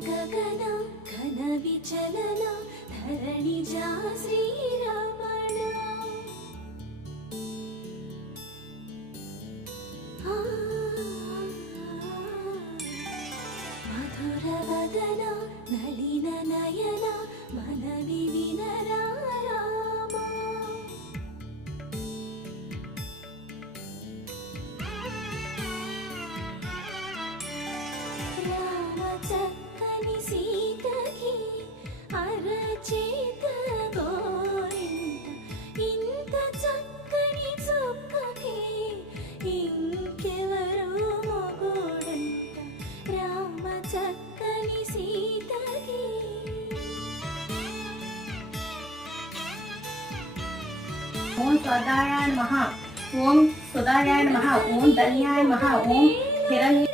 ಗಗನ ಘನ ವಿಚಲನ ಧರಣಿಜ ಶ್ರೀರಮಣ ಮಧುರ ವದನ ನಳಿನ ನಯನ ಮನವಿ ವಿನರ ರಾಮ ರಾಮ ಚಕ್ಕನಿ ಸೀತಗೆ ಅರచేత గోరింట ఇంత చక్కని చుక్కకి ఇంకెవరు మొగుడంట రామ చక్కని సీతకి ఓం స్వదాయాయ నమః ఓం సుదాయాయ నమః ఓం ధన్యాయ నమః ఓం హిరణ్య